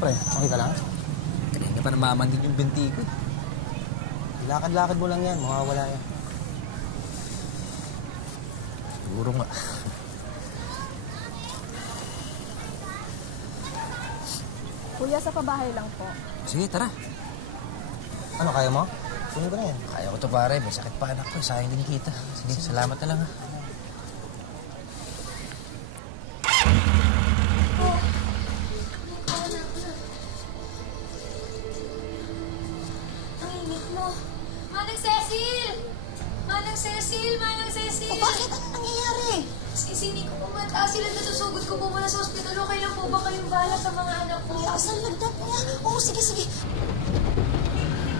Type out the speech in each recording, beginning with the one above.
pre? Okay ka lang? Kanina pa namaman din yung binti ko. Lakad-lakad mo lang yan. Mawawala yan. Siguro nga. Kuya, sa pabahay lang po. Sige, tara. Ano, kaya mo? Kunin ko na yan. Kaya ko to pare. May sakit pa anak ko. Sayang din kita. Sige, salamat na lang ha. Ang init mo. Manang Cecil! Manang Cecil! Manang Cecil! O bakit? Ano nangyayari? Sisini ko pumata. Sila nasusugod ko po muna sa ospital. Okay lang po ba kayong bahala sa mga anak ko? Kuya, asan lagdap niya? Oo, sige, sige.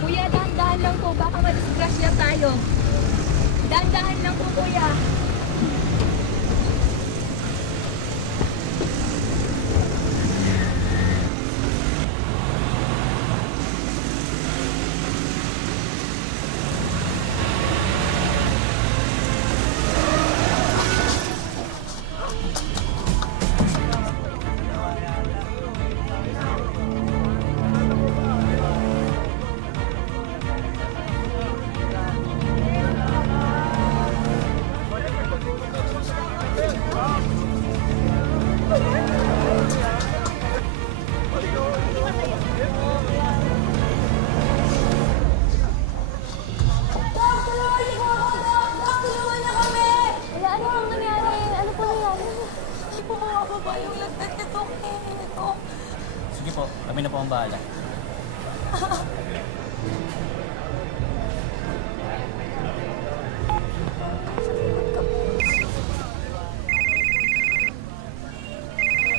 Kuya, dahan-dahan lang po. Baka madisgrasya tayo. Dahan-dahan lang po, kuya. Sige po, kami na po ang bahala.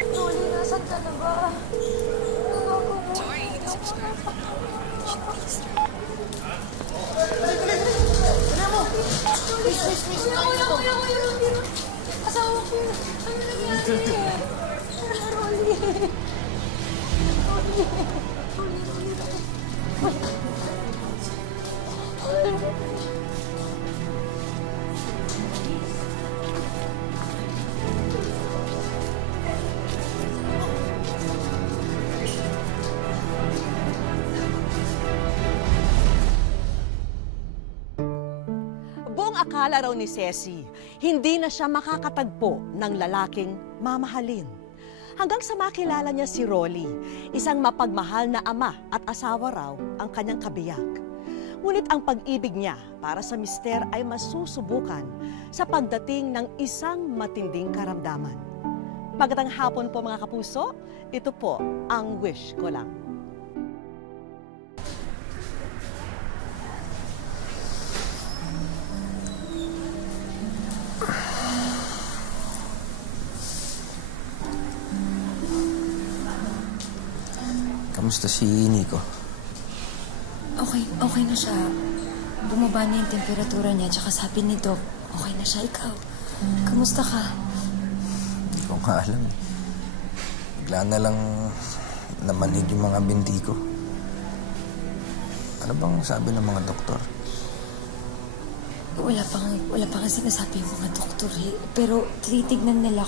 Rolly, nasan ka na ba? Kuya, asawa ko yun. Ano nangyari? Rolly. Buong akala raw ni Ceci, hindi na siya makakatagpo ng lalaking mamahalin. Hanggang sa makilala niya si Rolly, isang mapagmahal na ama at asawa raw ang kanyang kabiyak. Ngunit ang pag-ibig niya para sa mister ay masusubukan sa pagdating ng isang matinding karamdaman. Magandang hapon po mga kapuso, ito po ang Wish Ko Lang. Kamusta si Nico? Okay na siya. Bumaba na yung temperatura niya, tsaka sabi ni Doc, okay na siya. Ikaw, kamusta ka? Hindi ko nga alam. Bigla na lang namanhid yung mga binti ko. Ano bang sabi ng mga doktor? Wala pa nga sinasabi yung mga doktor eh. Pero tinitignan nila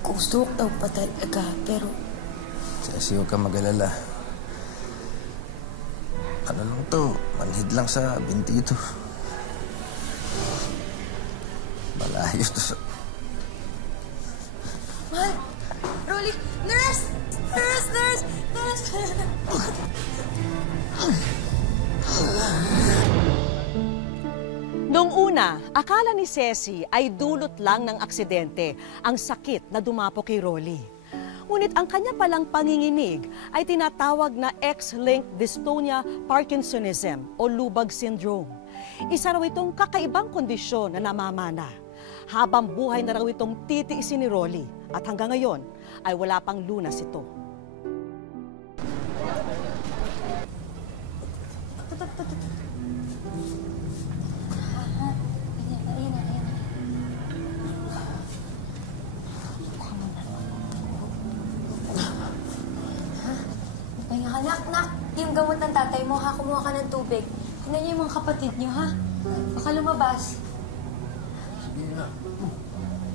kung stroke daw pa talaga. Pero Ceci, huwag ka mag-alala. Ano lang to? Manhid lang sa binti ito. Malayo to sa... Mahal! Rolly! Nurse! Nurse! Noong una, akala ni Ceci ay dulot lang ng aksidente ang sakit na dumapo kay Rolly. Ngunit ang kanya palang panginginig ay tinatawag na X-linked dystonia Parkinsonism o lubag syndrome. Isa raw itong kakaibang kondisyon na namamana. Habang buhay na raw itong titiisin ni Rolly at hanggang ngayon ay wala pang lunas ito. Nak, yung gamot ng tatay mo, ha? Kumuha ka ng tubig. Tignan niyo yung mga kapatid niyo, ha? Baka lumabas. Sige na.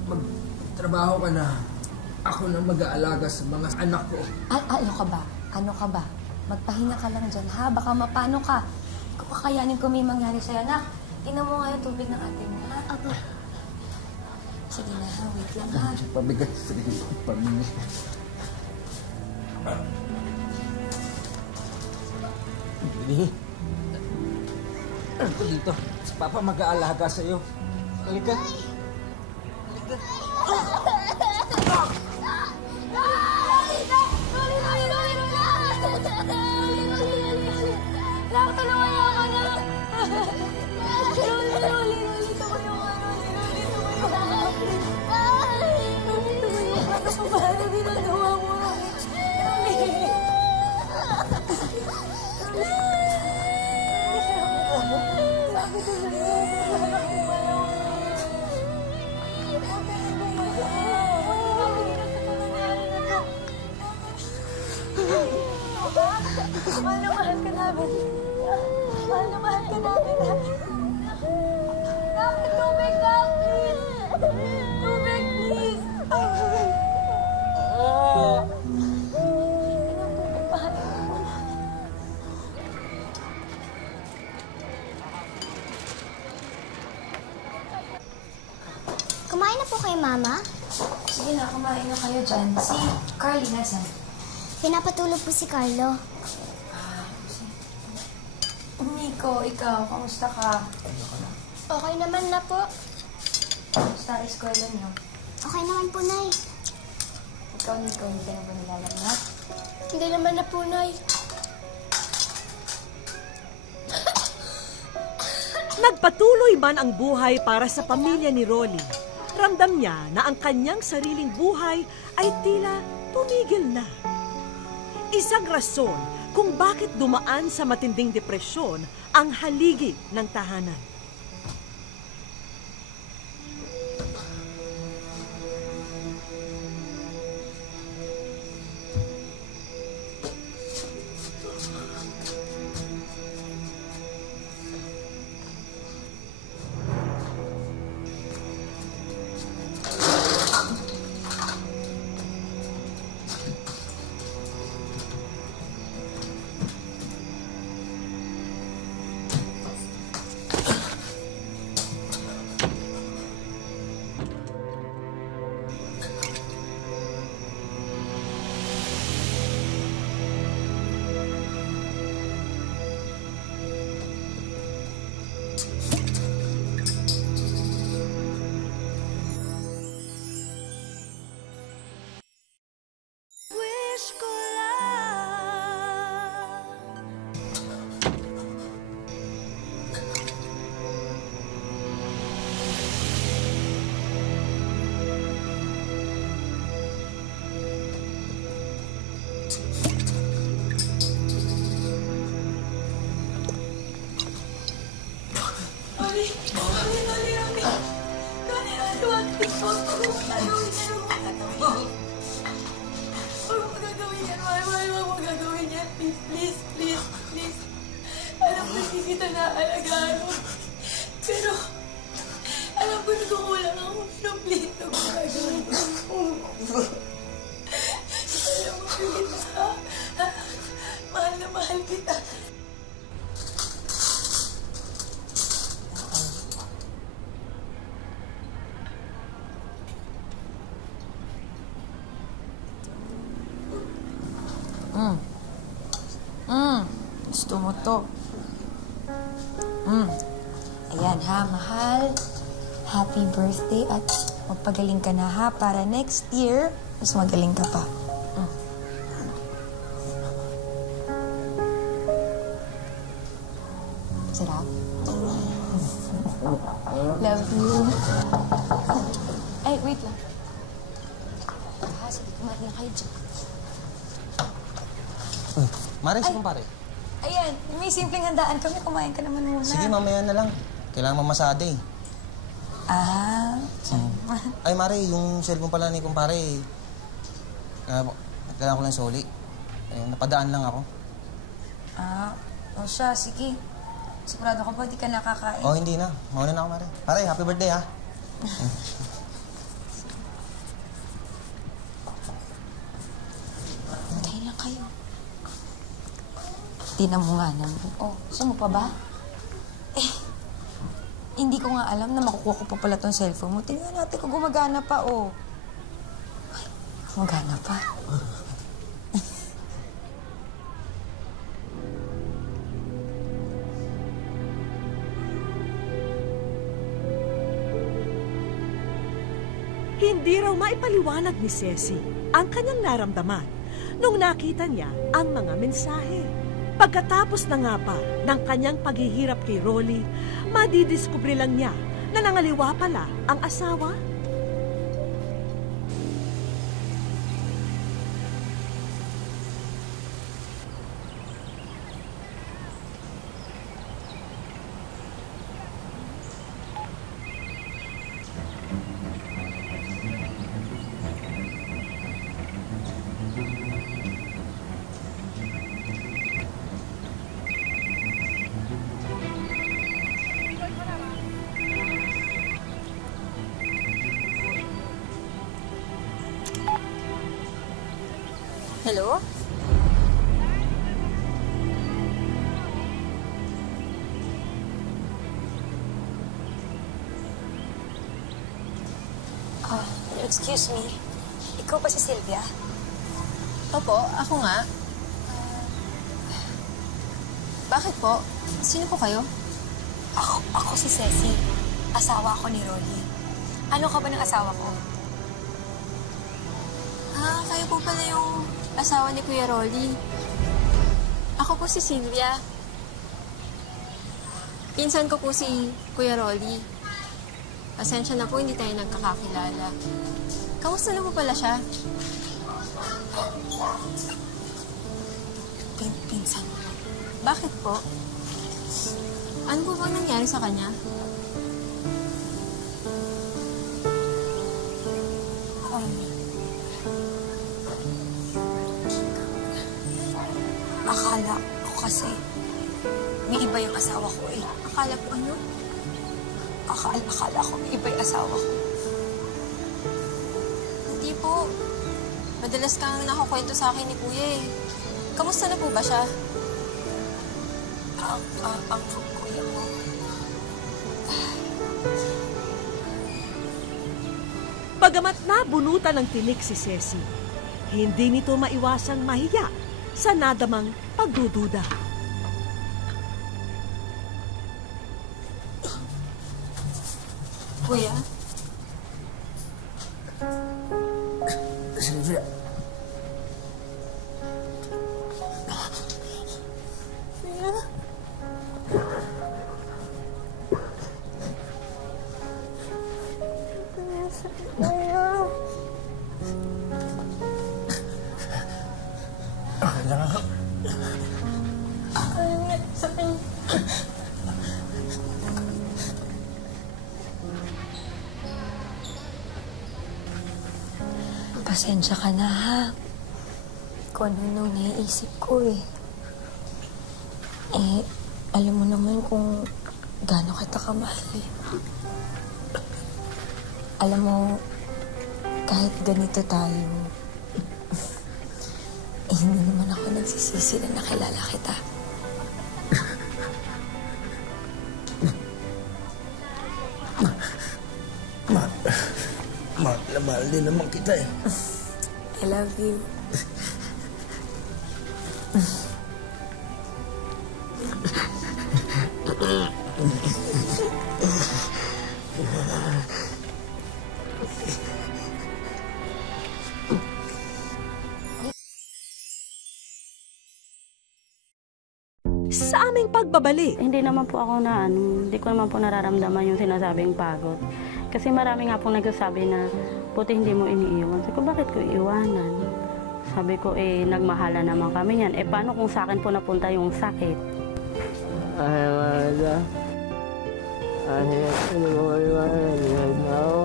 Magtrabaho ka na. Ako na mag-aalaga sa mga anak ko. Ano ka ba? Ano ka ba? Magpahinga ka lang dyan, ha? Baka mapano ka. Kung kakayanin ko may mangyari sa'yo, anak. Tinan mo nga yung tubig ng ate mo, ha? Apo. Sige na, ha? Wait lang, ha? Pabigat sa pamilya. Dali. Ano dito? Si Papa mag-aalaga sa'yo. Halika. Mahal na mahal ka namin. Mahal na mahal ka namin. Dapat tubig ka, please. Tubig, please. Kumain na po kay Mama? Sige na, kumain na kayo dyan. Si Carly nasan? Pinapatulog po si Carlo. Nico, ikaw, kamusta ka? Okay naman na po. Kamusta ang eskwela niyo? Okay naman po, Nay. Ikaw, Nico, hindi ka na ba nilalagnat? Hindi naman na po, Nay. Nagpatuloy man ang buhay para sa pamilya ni Rolly, ramdam niya na ang kanyang sariling buhay ay tila tumigil na. Isang rason kung bakit dumaan sa matinding depresyon ang haligi ng tahanan. Pero, alam ko na kukulang ako. Pero please, huwag mo gagawin ko. Alam mo kita. Mahal na mahal kita. Gusto mo to. Ayan ha, mahal. Happy birthday at magpagaling ka na ha para next year, mas magaling ka pa. Sarap. Love you. Ay, wait lang. Ha, sige, kumain na kayo dyan. Mare, si kumpare. Ayan, may simpleng handaan kami. Kumain ka naman muna. Sige, mamaya na lang. Kailangan mamasada eh. Ay, Mare, yung cellphone pala ni kumpare, kailangan ko lang soli. Napadaan lang ako. O siya, sige. Sigurado ka ba, di ka nakakain? Oh, hindi na. Mauna na ako, Mare. Pare, happy birthday, ha? Tingnan mo nga naman. Oh, gusto mo pa ba? Hindi ko nga alam na makukuha ko pa pala tong cellphone mo. Tingnan natin kung gumagana pa, oh. Ay, gumagana pa. Hindi raw maipaliwanag ni Ceci ang kanyang naramdaman nung nakita niya ang mga mensahe. Pagkatapos na nga pa ng kanyang paghihirap kay Rolly, madidiskubre lang niya na nangaliwa pala ang asawa. Hello? Excuse me. Ikaw ba si Sylvia? Opo, ako nga. Bakit po? Sino po kayo? Ako si Ceci. Asawa ko ni Rolly. Ano ka ba ng asawa ko? Kayo po pala yung asawa ni Kuya Rolly. Ako po si Sylvia. Pinsan ko po si Kuya Rolly. Pasensya na po, hindi tayo nagkakakilala. Kamusta na po pala siya? Pinsan mo. Bakit po? Ano po bang nangyari sa kanya? Akala ko kasi may iba yung asawa ko eh. Akala po ano? Akala ko may iba yung asawa ko. Hindi po. Madalas kang nakakwento sa akin ni Kuya eh. Kamusta na po ba siya? Ang kuya mo. Bagamat nabunutan ng tinik si Ceci, hindi nito maiwasang mahiya sa nadamang pagdududa. Kuya? Sylvia. Pasensya ka na, ha? Kung ano nung naiisip ko, eh. Alam mo naman kung gaano kita kamahal, eh. Alam mo, kahit ganito tayo, hindi naman ako nagsisisi na nakilala kita. Mahal din naman kita eh. I love you. Sa aming pagbabalik, Hindi naman po ako hindi ko naman po nararamdaman yung sinasabing pagod. Kasi marami nga pong nagsasabi na, buti hindi mo iniiwan. Sabi ko, bakit ko iiwanan? Sabi ko, nagmahala naman kami yan. Paano kung sa akin po napunta yung sakit? Ay, Marada. Ano mo iwanan na ako?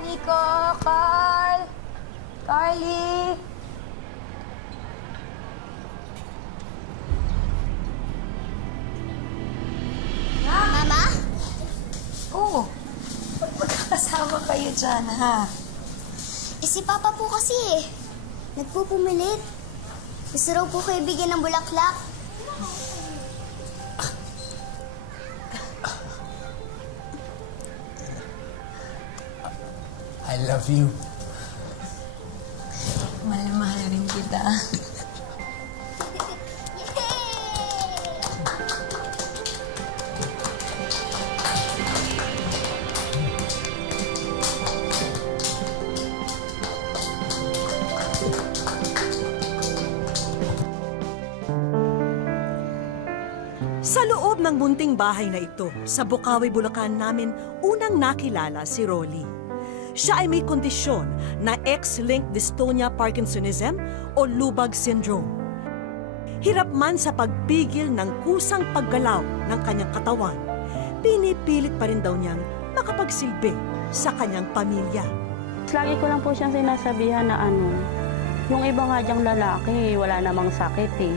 Nico, Carl! Carly! Mama? Oo. Magkakasama kayo dyan, ha? Si Papa po kasi eh. Nagpupumilit. Gusto raw po kayo bigyan ng bulaklak. I love you. Mahal na mahal rin kita. Sa loob ng munting bahay na ito, sa Bukawi, Bulacan namin unang nakilala si Rolly. Siya ay may kondisyon na X-linked dystonia Parkinsonism o lubag syndrome. Hirap man sa pagpigil ng kusang paggalaw ng kanyang katawan, pinipilit pa rin daw niyang makapagsilbi sa kanyang pamilya. Lagi ko lang po siyang sinasabihan na yung iba nga diyang lalaki, wala namang sakit eh.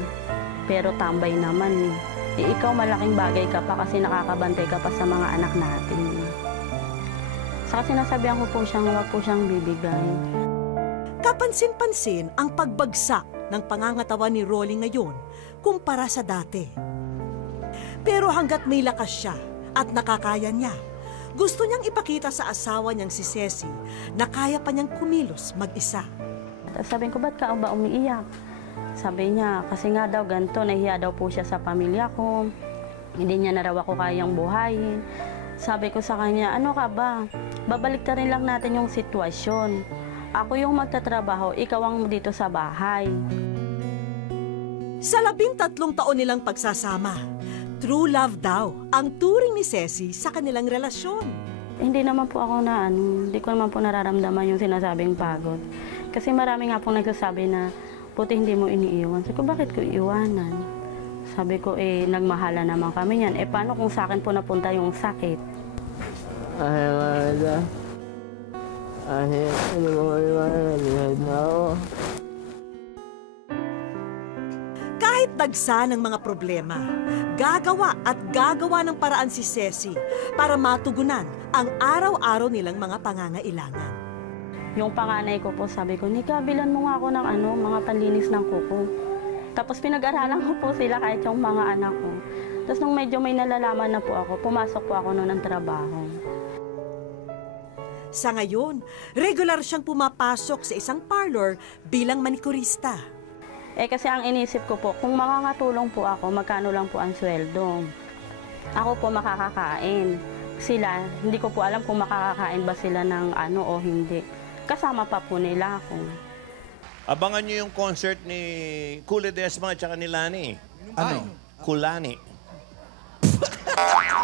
Pero tambay naman eh. Ikaw malaking bagay ka pa kasi nakakabantay ka pa sa mga anak natin. Saka sinasabihan ko po siyang huwag po siyang bibigay. Kapansin-pansin ang pagbagsak ng pangangatawan ni Rolly ngayon kumpara sa dati. Pero hanggat may lakas siya at nakakaya niya, gusto niyang ipakita sa asawa niyang si Ceci na kaya pa niyang kumilos mag-isa. Sabihin ko, ba't ka ba umiiyak? Sabi niya, kasi nga daw ganito, nahiya daw po siya sa pamilya ko. Hindi niya na raw ako kayang buhayin. Sabi ko sa kanya, ano ka ba? Babalik rin lang natin yung sitwasyon. Ako yung magtatrabaho, ikaw ang dito sa bahay. Sa 13 taon nilang pagsasama, true love daw ang turing ni Ceci sa kanilang relasyon. Hindi naman po ako hindi ko naman po nararamdaman yung sinasabing pagod. Kasi marami nga pong nagsasabi na, buti hindi mo iniiwan. Sabi ko, bakit ko iiwanan? Sabi ko, nagmahala naman kami yan. Paano kung sa akin po napunta yung sakit? Ay, Marda. Ay, ano mo iwanan? Lihat na ako. Kahit dagsa ng mga problema, gagawa ng paraan si Ceci para matugunan ang araw-araw nilang mga pangangailangan. Yung panganay ko po, sabi ko, Nika, bilan mo nga ako ng mga panlinis ng kuko. Tapos pinag-aralan ko po sila kahit yung mga anak ko. Tapos nung medyo may nalalaman na po ako, pumasok po ako noon ng trabaho. Sa ngayon, regular siyang pumapasok sa isang parlor bilang manikurista. Kasi ang inisip ko po, kung makakatulong po ako, magkano lang po ang sweldo. Ako po makakakain. Sila, hindi ko po alam kung makakakain ba sila ng o hindi. Kasama pa po nila ako. Abangan niyo yung concert ni Kule Desma at saka ni Lani. Ano? Kulani.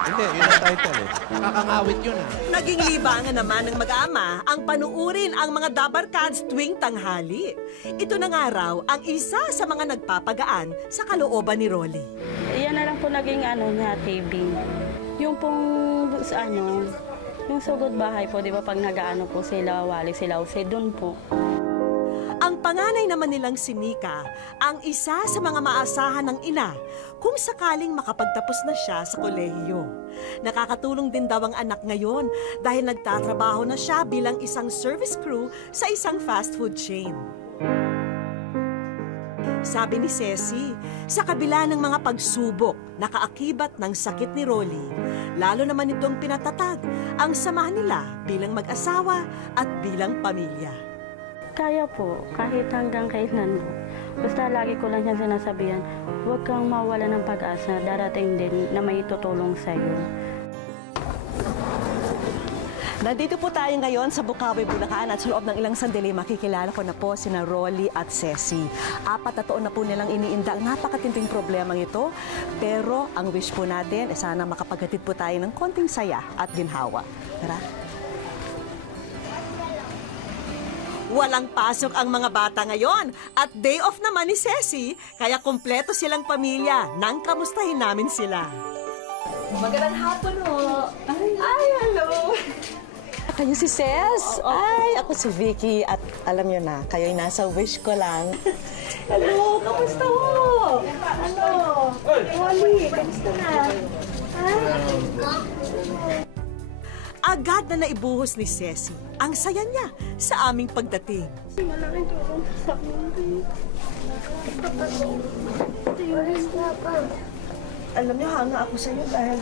Hindi, yun ang title eh. Nakakangawit yun. Naging libangan naman ng mag-ama ang panuurin ang mga Dabarkads tuwing tanghali. Ito na nga raw ang isa sa mga nagpapagaan sa kalooban ni Rolly. Iyan na lang po naging niya, TV. Yung pong yung sugod bahay po, di ba pag nag-aano po sila, wali sila, doon po. Ang panganay naman nilang si Nika, ang isa sa mga maasahan ng ina kung sakaling makapagtapos na siya sa kolehiyo. Nakakatulong din daw ang anak ngayon dahil nagtatrabaho na siya bilang isang service crew sa isang fast food chain. Sabi ni Ceci, sa kabila ng mga pagsubok na kaakibat ng sakit ni Rolly, lalo naman itong pinatatag ang samahan nila bilang mag-asawa at bilang pamilya. Kaya po, kahit hanggang kailan po. Basta lagi ko lang siyang sinasabihan, huwag kang mawala ng pag-asa, darating din na may tutulong sa'yo. Nandito po tayo ngayon sa Bukawi, Bulacan at sa loob ng ilang sandali makikilala ko na po sina Rolly at Ceci. 4 na taon na po nilang iniinda ang napakatinding problemang ito. Pero ang wish po natin sana makapaghatid po tayo ng konting saya at ginhawa. Tara. Walang pasok ang mga bata ngayon at day off naman ni Ceci, kaya kumpleto silang pamilya nang kamustahin namin sila. Magandang hapon ho. Ay, hello. Kayo si Ces? Ay, ako si Vicky at alam nyo na, kayo'y nasa wish ko lang. Hello, kamusta ho? Ano? Rolly, kamusta na? Agad na naibuhos ni Ceci ang saya niya sa aming pagdating. Malaking tulong sa akin. Alam niyo, hanga ako sa iyo dahil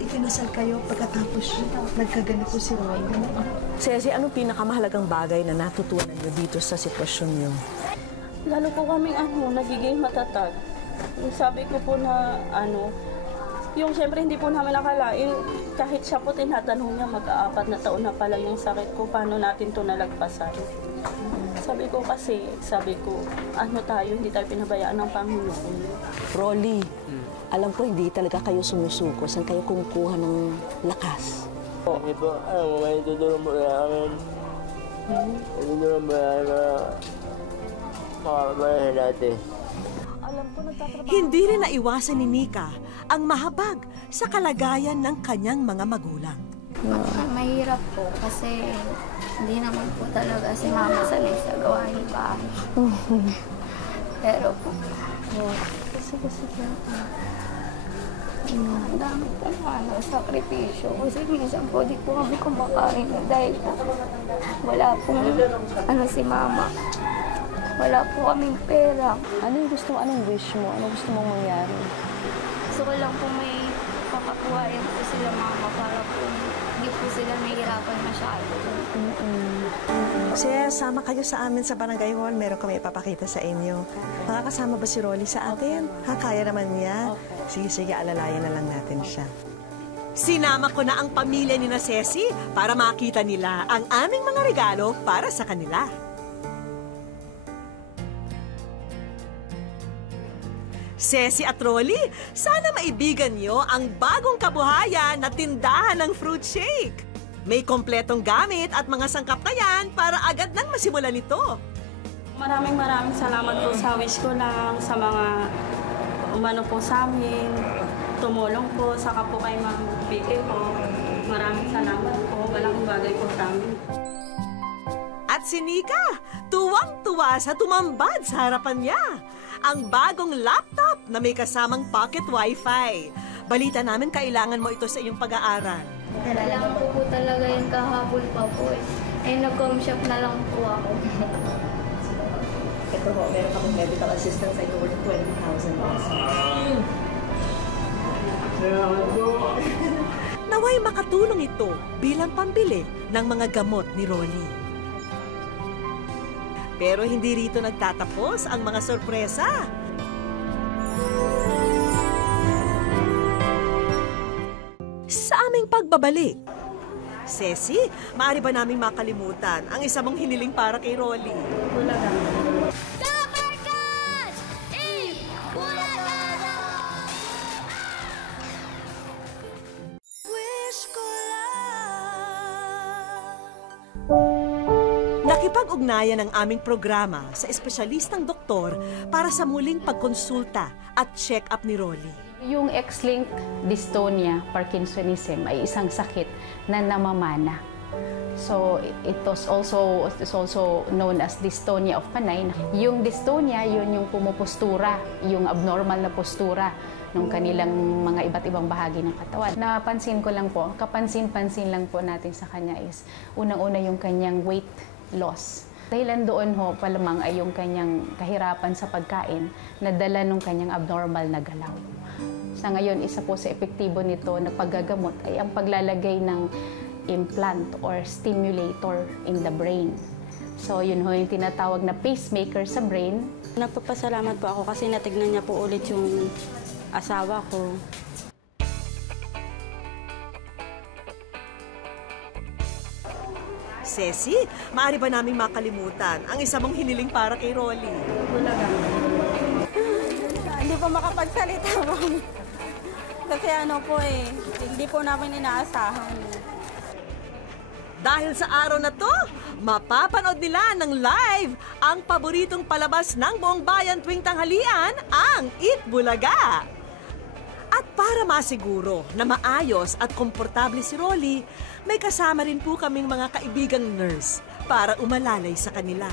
ikinasal kayo pagkatapos nagkaganito si Rolly. Ceci, anong pinakamahalagang bagay na natutunan niyo dito sa sitwasyon niyo? Lalo po kaming nagiging matatag. Yung sabi ko po na yung siyempre hindi po namin nakalain, kahit siya po tinatanong niya, mag-4 na taon na pala yung sakit ko, paano natin to nalagpasan? Sabi ko, tayo, hindi tayo pinabayaan ng Panginoon. Rolly, alam ko hindi talaga kayo sumusuko. Saan kayo kumukuha ng lakas? Hindi po, may tutulong mo sa akin. Tutulong mo na makakabaya dati. Hindi rin naiwasan ni Nika ang mahabag sa kalagayan ng kanyang mga magulang. Mahirap po kasi hindi naman po talaga si Mama sanay sa gawain bahay. Pero po, ang dami po sakripisyo. Kasi minsan po di po kami kumakain dahil po wala pong si Mama. Wala po kaming pera. Anong wish mo? Anong gusto mong mangyari? Gusto ko lang po may pakakuhain po sila Mama para po hindi po sila nahihirapan masyado. Kasi sama kayo sa amin sa Barangay Hall. Meron kami ipapakita sa inyo. Makakasama ba si Rolly sa atin? Kaya naman niya. Sige, alalayan na lang natin siya. Sinama ko na ang pamilya ni na Ceci para makita nila ang aming mga regalo para sa kanila. Ceci at Rolly, sana maibigan nyo ang bagong kabuhayan na tindahan ng fruit shake. May kompletong gamit at mga sangkap na yan para agad nang masimulan ito. Maraming salamat po sa wish ko lang, sa mga umano po sa amin, tumulong po, saka po kay Ma'am Vicky po. Maraming salamat po, malaking bagay po sa amin. At si Nika, tuwang-tuwa sa tumambad sa harapan niya. Ang bagong laptop na may kasamang pocket wifi. Balita namin kailangan mo ito sa iyong pag-aaral. Kailangan ko po talaga yung kahapon pa po nag-com shop na lang po ako. Ito po, meron kami medical assistance ay worth 20,000 pesos. Naway makatulong ito bilang pambili ng mga gamot ni Rolly. Pero hindi rito nagtatapos ang mga sorpresa. Sa aming pagbabalik, Ceci, maaari ba naming makalimutan ang isa mong hiniling para kay Rolly? Nakipag-ugnayan ang aming programa sa espesyalistang doktor para sa muling pagkonsulta at check-up ni Rolly. Yung X-linked dystonia, Parkinsonism, ay isang sakit na namamana. So, it is also known as dystonia of Panay. Yung dystonia, yun yung pumupostura, yung abnormal na postura ng kanilang mga iba't ibang bahagi ng katawan. Napansin ko lang po, kapansin-pansin lang po natin sa kanya is, unang-una yung kanyang weight loss. Dahilan doon ho palamang ay yung kanyang kahirapan sa pagkain na dala ng kanyang abnormal na galaw. Sa ngayon, isa po sa epektibo nito na paggagamot ay ang paglalagay ng implant or stimulator in the brain. So yun ho yung tinatawag na pacemaker sa brain. Nagpapasalamat po ako kasi natignan niya po ulit yung asawa ko. Ceci, maaari ba naming makalimutan ang isa mong hiniling para kay Rolly? Hindi po makapagsalita, Ma'am. Kasi hindi po namin inaasahan. Dahil sa araw na to, mapapanood nila ng live ang paboritong palabas ng buong bayan tuwing tanghalian, ang Eat Bulaga. At para masiguro na maayos at komportable si Rolly, may kasama rin po kaming mga kaibigang nurse para umalalay sa kanila.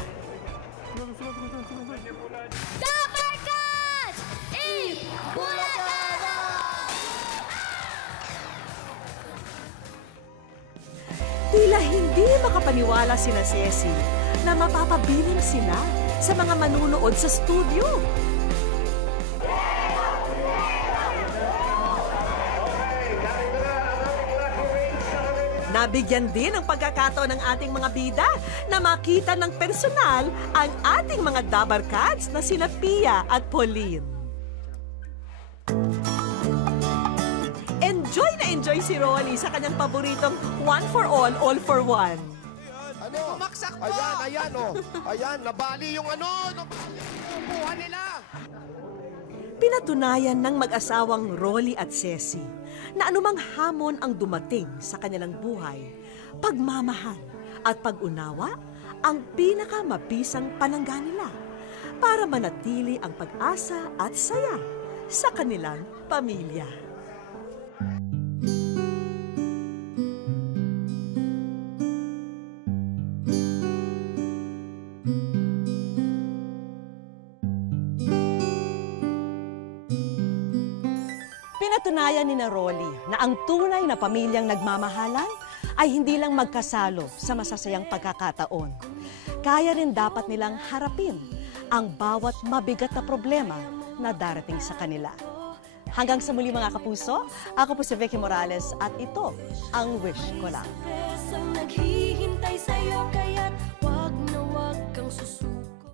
hindi makapaniwala sina Ceci na mapapabiling sila sa mga manunood sa studio. Nabigyan din ng pagkakataon ng ating mga bida na makita ng personal ang ating mga Dabar Cats na sina Pia at Pauline. Enjoy si Rolly sa kanyang paboritong One for All for One. Ano? Bumaksak po! Ayan, oh. Ayan, nabali yung buha nila. Pinatunayan ng mag-asawang Rolly at Ceci na anumang hamon ang dumating sa kanilang buhay, pagmamahal at pag-unawa ang pinakamabisang panangga nila para manatili ang pag-asa at saya sa kanilang pamilya. Pinatunayan ni Rolly na ang tunay na pamilyang nagmamahalan ay hindi lang magkasalo sa masasayang pagkakataon. Kaya rin dapat nilang harapin ang bawat mabigat na problema na darating sa kanila. Hanggang sa muli mga kapuso, ako po si Vicky Morales at ito ang Wish Ko Lang. Naghihintay sa'yo kaya't wag na wag kang susunod.